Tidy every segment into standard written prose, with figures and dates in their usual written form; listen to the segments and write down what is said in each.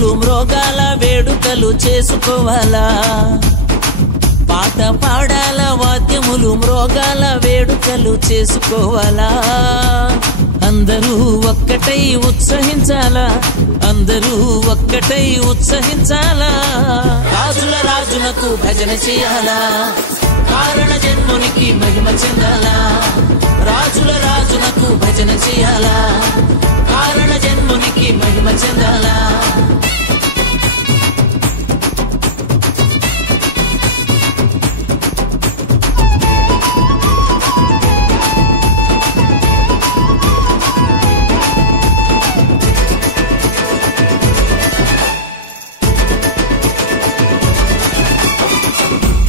వాద్యములు మ్రోగాల వేడుకలు చేసుకోవాలా పాట పాడాల వాద్యములు మ్రోగాల వేడుకలు చేసుకోవాలా అందరూ ఒక్కటై ఉత్సహించాలా అందరూ ఒక్కటై ఉత్సహించాలా రాజుల రాజునకు భజన చేయాలా కారణ జన్మునికి మహిమ చెందాలా రాజుల రాజునకు భజన చేయాలా కారణ జన్మునికి మహిమ చెందాలా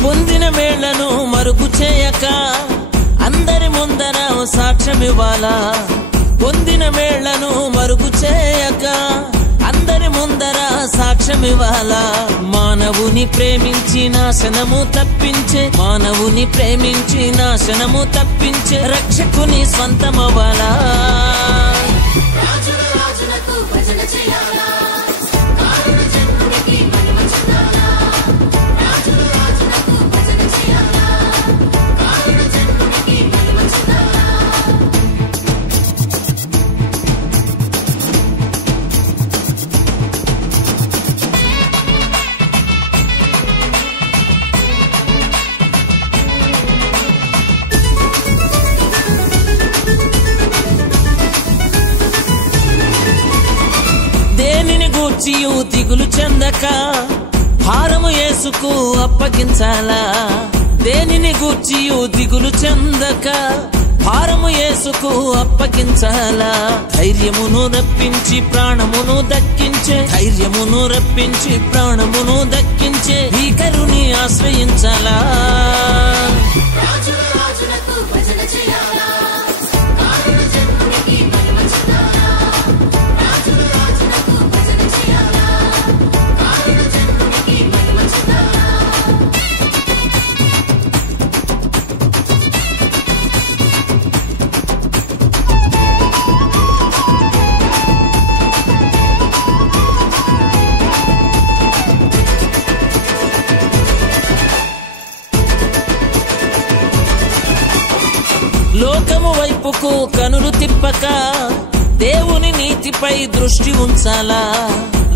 పొందిన మేళ్లను మరుగు చేయక అందరి ముందర సాక్ష్యమివ్వాలా పొందిన మేళ్లను మరుగు చేయక అందరి ముందర సాక్ష్యమివ్వాలా మానవుని ప్రేమించి నాశనము తప్పించే మానవుని ప్రేమించి నాశనము తప్పించే రక్షకుని స్వంతమవ్వాలా దేనిని గూర్చియు దిగులు చెందక భారము యేసుకు అప్పగించాలా దేనిని గూర్చియు దిగులు చెందక భారము యేసుకు అప్పగించాలా ధైర్యమును రప్పించి ప్రాణమును దక్కించే ధైర్యమును రప్పించి ప్రాణమును దక్కించే భీకరుని ఆశ్రయించాలా లోకము వైపుకు కనులు తిప్పక దేవుని నీతిపై దృష్టి ఉంచాలా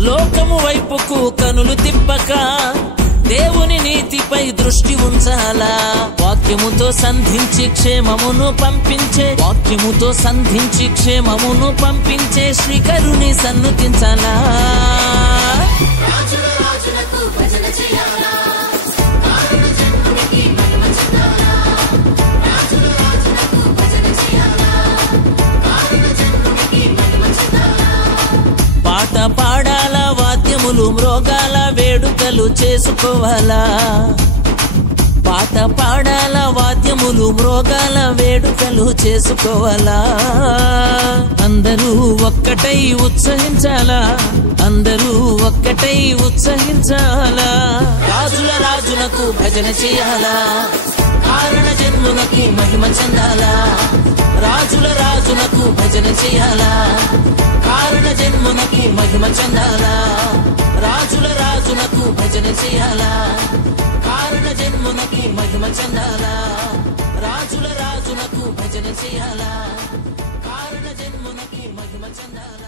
లోకము వైపుకు కనులు తిప్పక దేవుని నీతిపై దృష్టి ఉంచాలా వాక్యముతో సంధించి క్షేమమును పంపించే వాక్యముతో సంధించి క్షేమమును పంపించే శ్రీకరుని సన్నుతించాలా పాట పాడాల వాద్యములు మ్రోగాల వేడుకలు చేసుకోవాలా పాట పాడాల వాద్యములు మ్రోగాల వేడుకలు చేసుకోవాలా అందరూ ఒక్కటై ఉత్సహించాలా అందరూ ఒక్కటై ఉత్సహించాలా రాజుల రాజునకు భజన చేయాలా కారణ జన్మునకు మహిమ చెందాలా రాజుల రాజునకు భజన చేయాలా కారణ జన్మునకు మహిమ చెందాలా రాజుల రాజునకు భజన చేయాలా కారణ జన్మునకు మహిమ చెందాలా రాజుల రాజునకు భజన చేయాలా కారణ జన్మునకు మహిమ చెందాలా